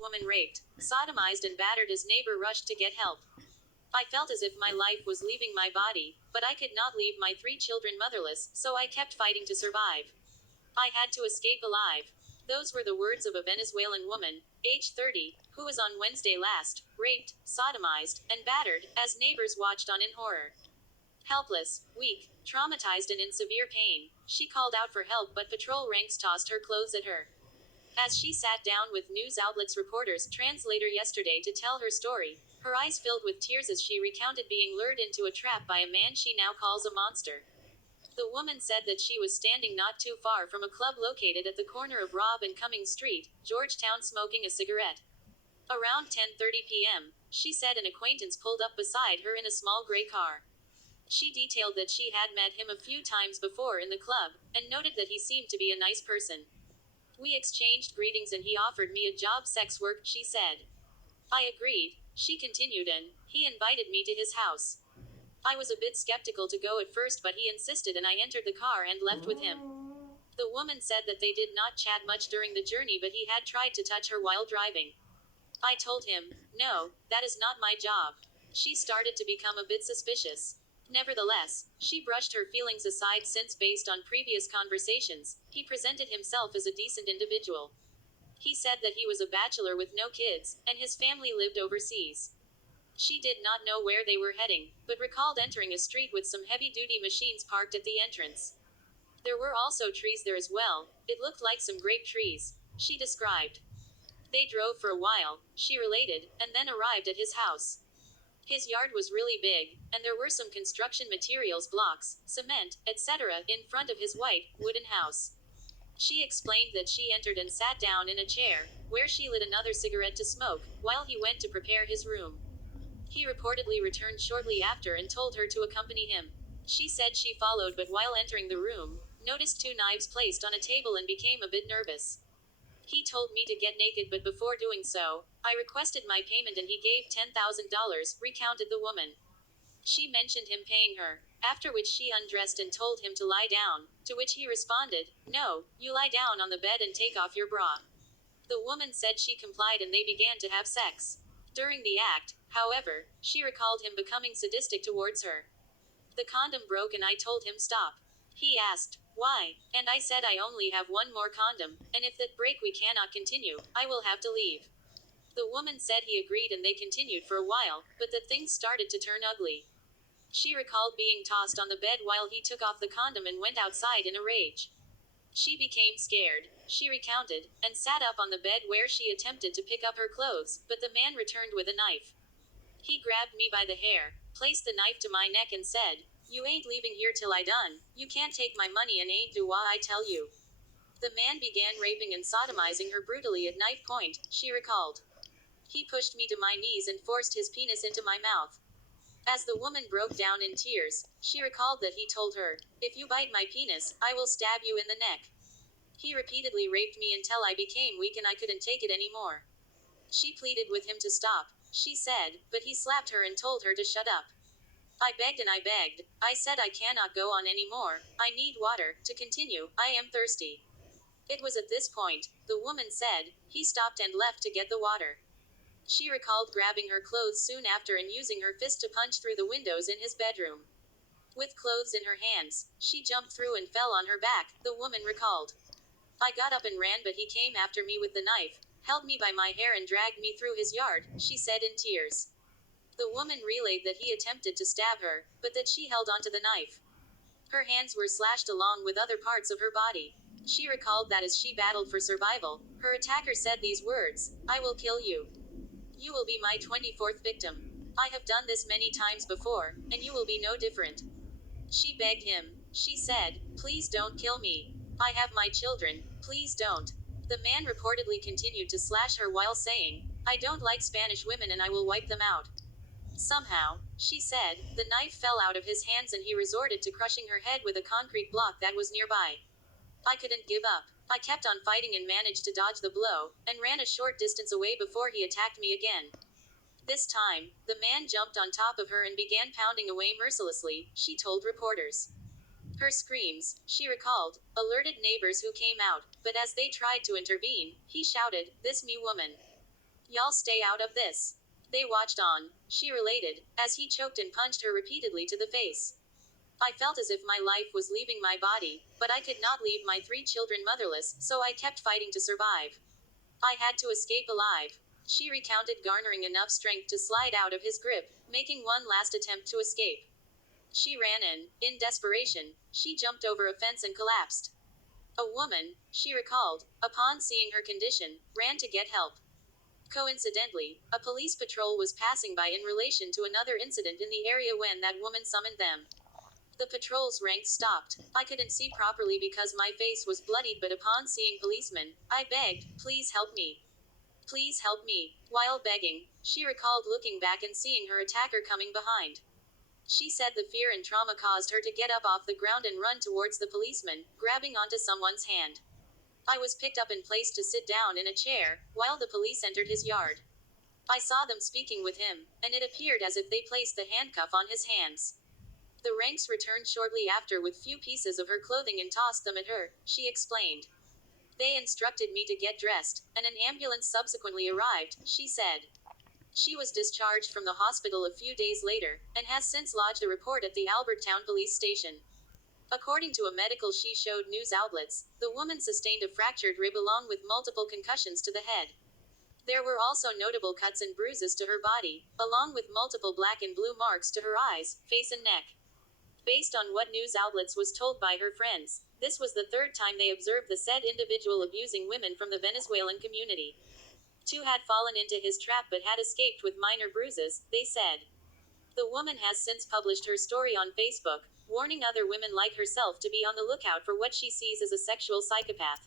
Woman raped, sodomized, and battered as neighbor rushed to get help. I felt as if my life was leaving my body, but I could not leave my 3 children motherless, so I kept fighting to survive. I had to escape alive. Those were the words of a Venezuelan woman, age 30, who was on Wednesday last raped, sodomized, and battered, as neighbors watched on in horror. Helpless, weak, traumatized, and in severe pain, she called out for help, but patrol ranks tossed her clothes at her. As she sat down with news outlets' reporters, translator yesterday to tell her story, her eyes filled with tears as she recounted being lured into a trap by a man she now calls a monster. The woman said that she was standing not too far from a club located at the corner of Robb and Cummings Street, Georgetown, smoking a cigarette. Around 10:30 p.m., she said an acquaintance pulled up beside her in a small gray car. She detailed that she had met him a few times before in the club, and noted that he seemed to be a nice person. We exchanged greetings and he offered me a job, sex work, she said. I agreed, she continued, and he invited me to his house. I was a bit skeptical to go at first, but he insisted and I entered the car and left with him. The woman said that they did not chat much during the journey, but he had tried to touch her while driving. I told him, no, that is not my job. She started to become a bit suspicious. Nevertheless, she brushed her feelings aside since, based on previous conversations, he presented himself as a decent individual. He said that he was a bachelor with no kids, and his family lived overseas. She did not know where they were heading, but recalled entering a street with some heavy-duty machines parked at the entrance. There were also trees there as well. It looked like some grape trees, she described. They drove for a while, she related, and then arrived at his house. His yard was really big, and there were some construction materials, blocks, cement, etc., in front of his white, wooden house. She explained that she entered and sat down in a chair, where she lit another cigarette to smoke, while he went to prepare his room. He reportedly returned shortly after and told her to accompany him. She said she followed, but while entering the room, noticed 2 knives placed on a table and became a bit nervous. He told me to get naked, but before doing so, I requested my payment and he gave $10,000, recounted the woman. She mentioned him paying her, after which she undressed and told him to lie down, to which he responded, no, you lie down on the bed and take off your bra. The woman said she complied and they began to have sex. During the act, however, she recalled him becoming sadistic towards her. The condom broke and I told him stop. He asked, why? And I said I only have one more condom, and if that break we cannot continue, I will have to leave. The woman said he agreed and they continued for a while, but that things started to turn ugly. She recalled being tossed on the bed while he took off the condom and went outside in a rage. She became scared, she recounted, and sat up on the bed where she attempted to pick up her clothes, but the man returned with a knife. He grabbed me by the hair, placed the knife to my neck and said, you ain't leaving here till I done, you can't take my money and ain't do what I tell you. The man began raping and sodomizing her brutally at knife point, she recalled. He pushed me to my knees and forced his penis into my mouth. As the woman broke down in tears, she recalled that he told her, if you bite my penis, I will stab you in the neck. He repeatedly raped me until I became weak and I couldn't take it anymore. She pleaded with him to stop, she said, but he slapped her and told her to shut up. I begged and I begged. I said I cannot go on anymore, I need water, to continue, I am thirsty. It was at this point, the woman said, he stopped and left to get the water. She recalled grabbing her clothes soon after and using her fist to punch through the windows in his bedroom. With clothes in her hands, she jumped through and fell on her back, the woman recalled. I got up and ran, but he came after me with the knife, held me by my hair and dragged me through his yard, she said in tears. The woman relayed that he attempted to stab her, but that she held onto the knife. Her hands were slashed along with other parts of her body. She recalled that as she battled for survival, her attacker said these words, I will kill you. You will be my 24th victim. I have done this many times before, and you will be no different. She begged him. She said, please don't kill me. I have my children, please don't. The man reportedly continued to slash her while saying, I don't like Spanish women and I will wipe them out. Somehow, she said, the knife fell out of his hands and he resorted to crushing her head with a concrete block that was nearby. I couldn't give up. I kept on fighting and managed to dodge the blow, and ran a short distance away before he attacked me again. This time, the man jumped on top of her and began pounding away mercilessly, she told reporters. Her screams, she recalled, alerted neighbors who came out, but as they tried to intervene, he shouted, this me woman. Y'all stay out of this. They watched on, she related, as he choked and punched her repeatedly to the face. I felt as if my life was leaving my body, but I could not leave my 3 children motherless, so I kept fighting to survive. I had to escape alive. She recounted, garnering enough strength to slide out of his grip, making one last attempt to escape. She ran in desperation, she jumped over a fence and collapsed. A woman, she recalled, upon seeing her condition, ran to get help. Coincidentally, a police patrol was passing by in relation to another incident in the area when that woman summoned them. The patrol's ranks stopped. I couldn't see properly because my face was bloodied, but upon seeing policemen, I begged, "Please help me. Please help me." While begging, she recalled looking back and seeing her attacker coming behind. She said the fear and trauma caused her to get up off the ground and run towards the policeman, grabbing onto someone's hand. I was picked up and placed to sit down in a chair, while the police entered his yard. I saw them speaking with him, and it appeared as if they placed the handcuff on his hands. The ranks returned shortly after with few pieces of her clothing and tossed them at her, she explained. They instructed me to get dressed, and an ambulance subsequently arrived, she said. She was discharged from the hospital a few days later, and has since lodged a report at the Albertown police station. According to a medical she showed news outlets, the woman sustained a fractured rib along with multiple concussions to the head. There were also notable cuts and bruises to her body, along with multiple black and blue marks to her eyes, face and neck. Based on what news outlets was told by her friends, this was the third time they observed the said individual abusing women from the Venezuelan community. 2 had fallen into his trap but had escaped with minor bruises, they said. The woman has since published her story on Facebook, warning other women like herself to be on the lookout for what she sees as a sexual psychopath.